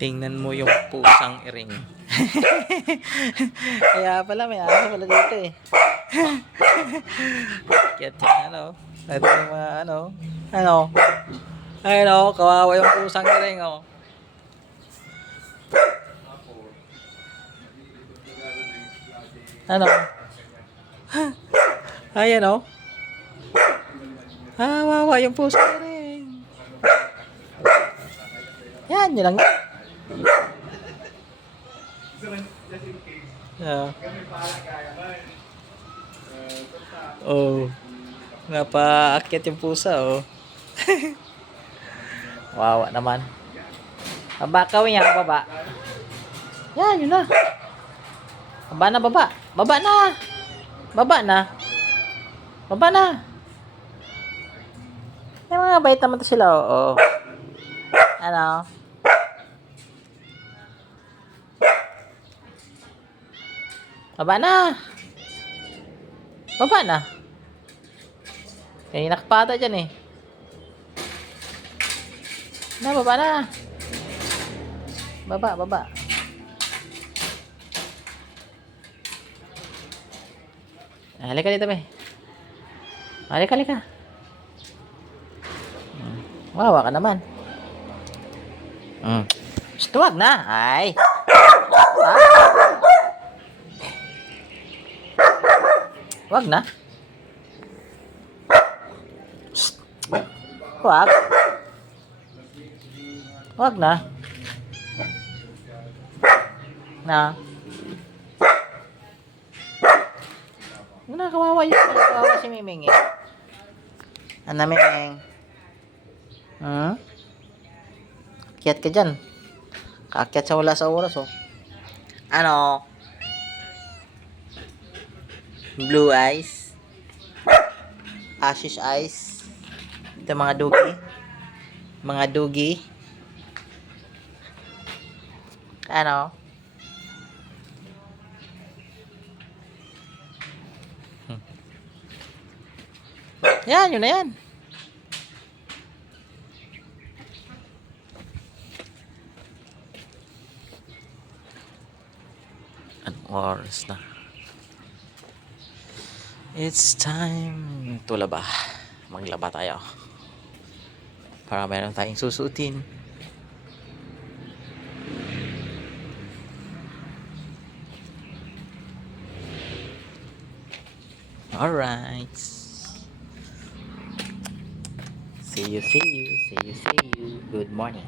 Tingnan mo yung pusang iring. Kaya pala may aso pala dito eh. Kaya ano. Ito yung mga ano. Ano. Ayun o. Kawawa yung pusang iring o. Ano. Ayan o. Kawawa yung pusang iring. Yan. Yun lang yan. Oh. Napaakyat yung pusa oh. Wawa naman. Baba kawin yan, baba. Yan, yun na. Baba na, baba. Baba na. Baba na. Baba na. May mga bait naman to sila oh. Ano? Baba na. Baba na. Kaya nakapata dyan eh. Na, baba na. Baba, baba. Halika dito, be. Halika, halika. Wawa ka naman. Wag na. Ay. Wag na. Wag. Wag na. Na. Kawawa yun. Kawawa si Miming eh. Ano, Miming? Akyat ka dyan. Kaakyat sa wala sa oras oh. Ano? Blue eyes. Ashes eyes. Ito mga dugi. Mga dugi. Ano? Yan, yun na yan. Anong oras na? It's time to laba. Maglaba tayo. Para meron tayong susutin. Alright. See you. Good morning.